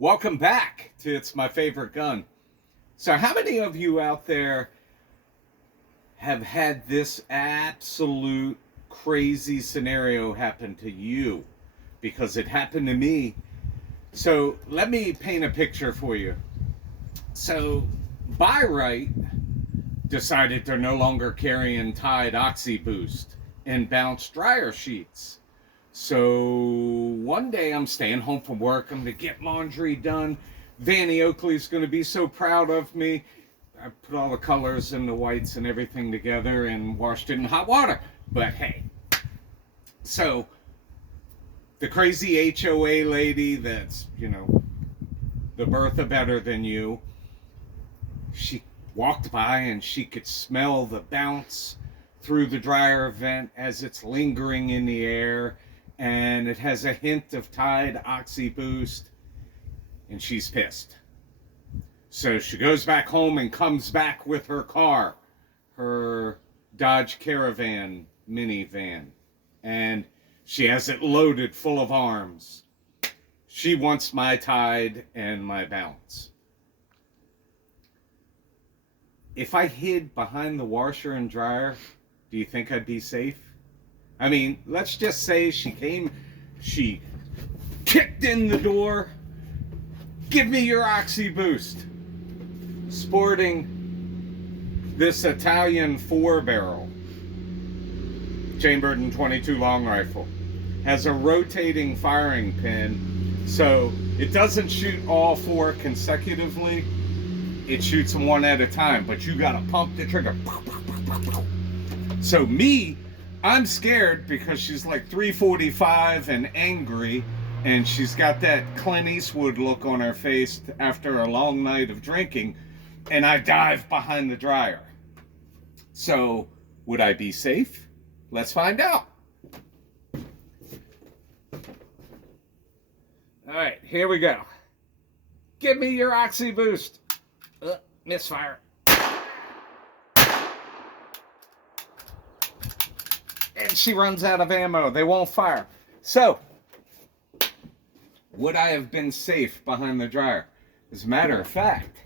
Welcome back to It's My Favorite Gun. So how many of you out there have had this absolute crazy scenario happen to you? Because it happened to me. So let me paint a picture for you. So Buy-Right decided they're no longer carrying Tide Oxy Boost and Bounce dryer sheets. So one day I'm staying home from work. I'm going to get laundry done. Vanny Oakley's going to be so proud of me. I put all the colors and the whites and everything together and washed it in hot water. But hey, so the crazy HOA lady that's, the Bertha better than you, she walked by and she could smell the bounce through the dryer vent as it's lingering in the air. And it has a hint of Tide Oxy Boost, and she's pissed. So she goes back home and comes back with her car, her Dodge Caravan minivan, and she has it loaded full of arms. She wants my Tide and my Bounce. If I hid behind the washer and dryer, do you think I'd be safe? I mean, let's just say she kicked in the door, give me your Oxy Boost, sporting this Italian 4-barrel, chambered in .22 long rifle, has a rotating firing pin, so it doesn't shoot all 4 consecutively, it shoots them one at a time, but you gotta pump the trigger. So I'm scared because she's like 345 and angry, and she's got that Clint Eastwood look on her face after a long night of drinking, and I dive behind the dryer. So, would I be safe? Let's find out. Alright, here we go. Give me your Oxy Boost. Misfire. And she runs out of ammo. They won't fire. So, would I have been safe behind the dryer? As a matter of fact,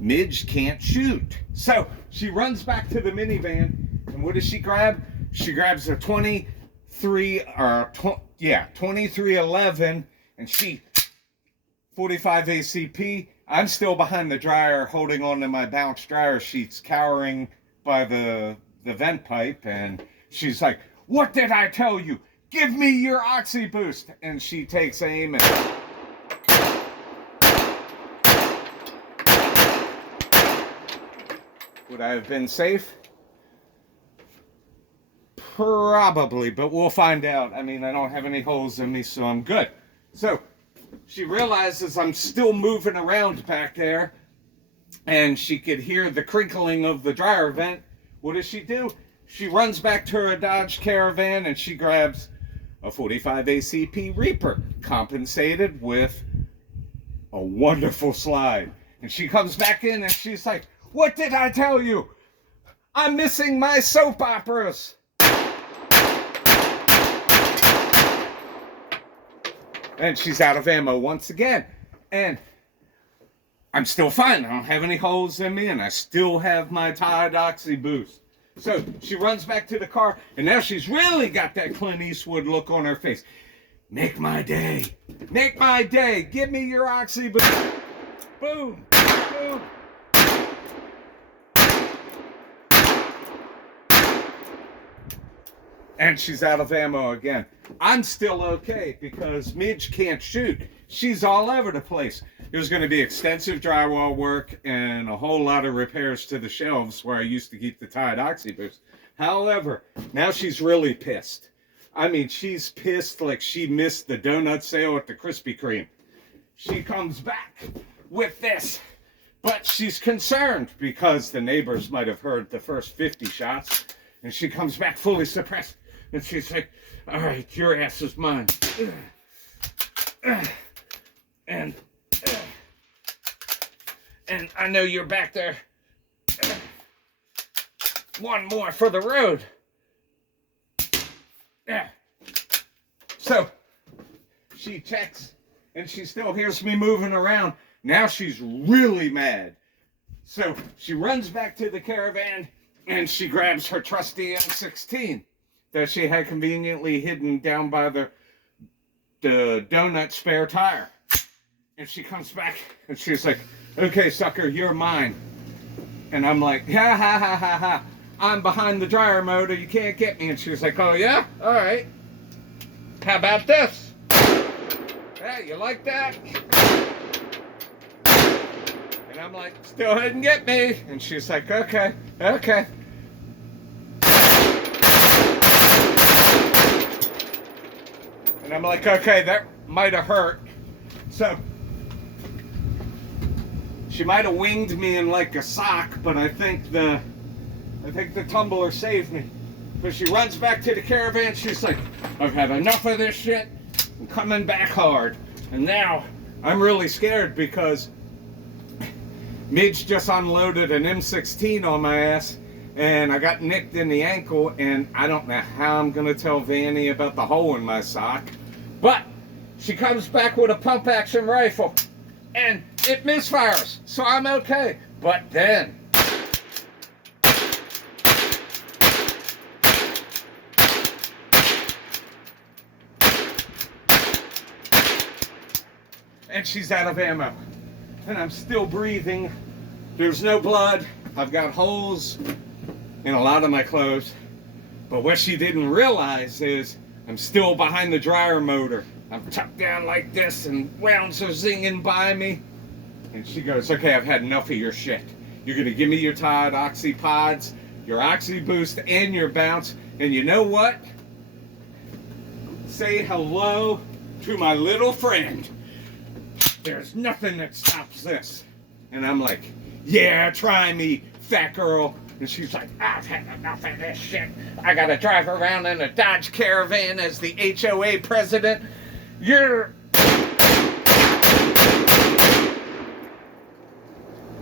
Midge can't shoot. So, she runs back to the minivan, and what does she grab? She grabs a 2311, and she 45 ACP. I'm still behind the dryer, holding on to my Bounce dryer sheets, cowering by the vent pipe, and she's like, "What did I tell you? Give me your Oxy Boost." And she takes aim and would I have been safe? Probably, but we'll find out. I mean, I don't have any holes in me, so I'm good. So she realizes I'm still moving around back there, and she could hear the crinkling of the dryer vent. What does she do? She runs back to her Dodge Caravan and she grabs a 45 ACP Reaper, compensated with a wonderful slide. And she comes back in and she's like, "What did I tell you? I'm missing my soap operas." And she's out of ammo once again. And I'm still fine. I don't have any holes in me, and I still have my Tide Oxy Boost. So she runs back to the car, and now she's really got that Clint Eastwood look on her face. Make my day. Make my day. Give me your Oxy Boost. Boom. Boom. And she's out of ammo again. I'm still okay because Midge can't shoot. She's all over the place. There's going to be extensive drywall work and a whole lot of repairs to the shelves where I used to keep the Tide Oxy Boost. However, now she's really pissed. I mean, she's pissed like she missed the donut sale at the Krispy Kreme. She comes back with this, but she's concerned because the neighbors might have heard the first 50 shots, and she comes back fully suppressed, and she's like, "All right, your ass is mine." And I know you're back there. One more for the road. Yeah. So she checks and she still hears me moving around. Now she's really mad. So she runs back to the caravan and she grabs her trusty M16 that she had conveniently hidden down by the donut spare tire. And she comes back and she's like, okay, sucker, you're mine. And I'm like, ha ha ha ha ha. I'm behind the dryer motor, you can't get me. And she's like, oh yeah? All right. How about this? Yeah, you like that? And I'm like, still didn't get me. And she's like, okay, okay. And I'm like, okay, that might have hurt. So she might have winged me in like a sock, but I think the tumbler saved me. But she runs back to the caravan. She's like, I've had enough of this shit. I'm coming back hard. And now I'm really scared because Midge just unloaded an M16 on my ass and I got nicked in the ankle, and I don't know how I'm gonna tell Vanny about the hole in my sock. But she comes back with a pump action rifle and it misfires, so I'm okay. But then and she's out of ammo. And I'm still breathing. There's no blood. I've got holes in a lot of my clothes. But what she didn't realize is I'm still behind the dryer motor. I'm tucked down like this and rounds are zinging by me. And she goes, okay, I've had enough of your shit. You're gonna give me your Tide Oxy Pods, your Oxy Boost, and your Bounce. And you know what? Say hello to my little friend. There's nothing that stops this. And I'm like, yeah, try me, fat girl. And she's like, I've had enough of this shit. I gotta drive around in a Dodge Caravan as the HOA president.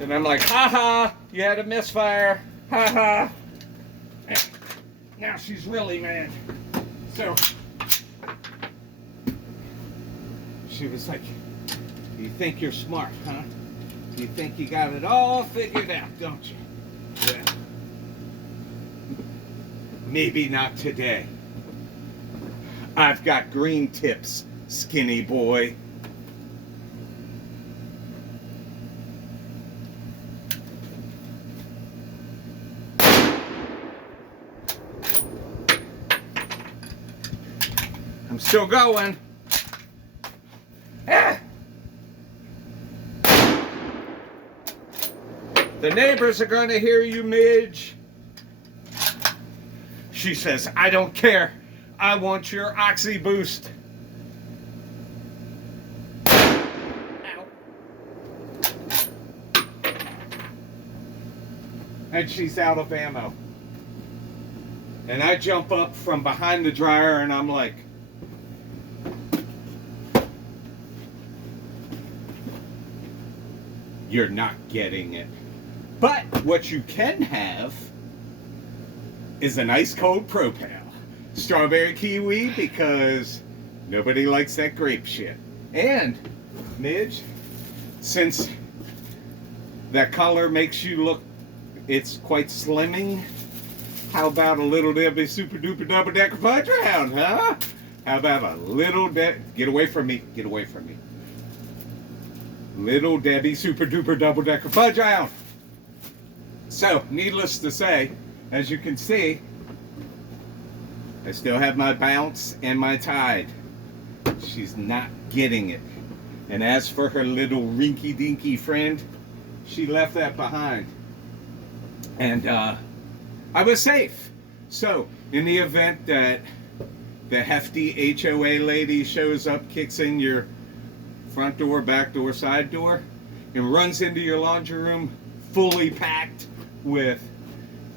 And I'm like, haha, you had a misfire, haha. And now she's really mad. So she was like, you think you're smart, huh? You think you got it all figured out, don't you? Well, maybe not today. I've got green tips, skinny boy. I'm still going. Ah! The neighbors are going to hear you, Midge. She says, I don't care. I want your Oxy Boost. Ow. And she's out of ammo. And I jump up from behind the dryer and I'm like, you're not getting it. But what you can have is an ice cold Propel. Strawberry kiwi, because nobody likes that grape shit. And, Midge, since that color makes you look, it's quite slimming, how about a little Debbie Super Duper Double Decker Fudge Round, huh? How about a little get away from me, get away from me. Little Debbie Super Duper Double Decker Fudge Round. So, needless to say, as you can see, I still have my Bounce and my Tide. She's not getting it. And as for her little rinky-dinky friend, she left that behind. And I was safe. So, in the event that the hefty HOA lady shows up, kicks in your front door, back door, side door, and runs into your laundry room fully packed with,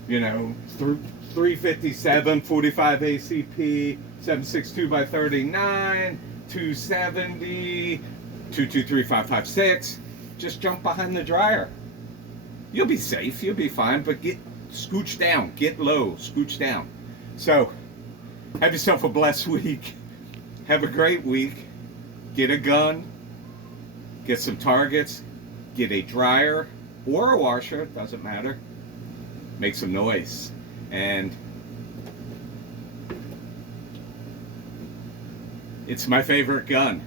you know, 357, 45 ACP, 762 by 39, 270, 223556. Just jump behind the dryer. You'll be safe, you'll be fine, but scooch down, get low, scooch down. So, have yourself a blessed week. Have a great week. get a gun, get some targets, get a dryer or a washer, doesn't matter, make some noise. And it's my favorite gun.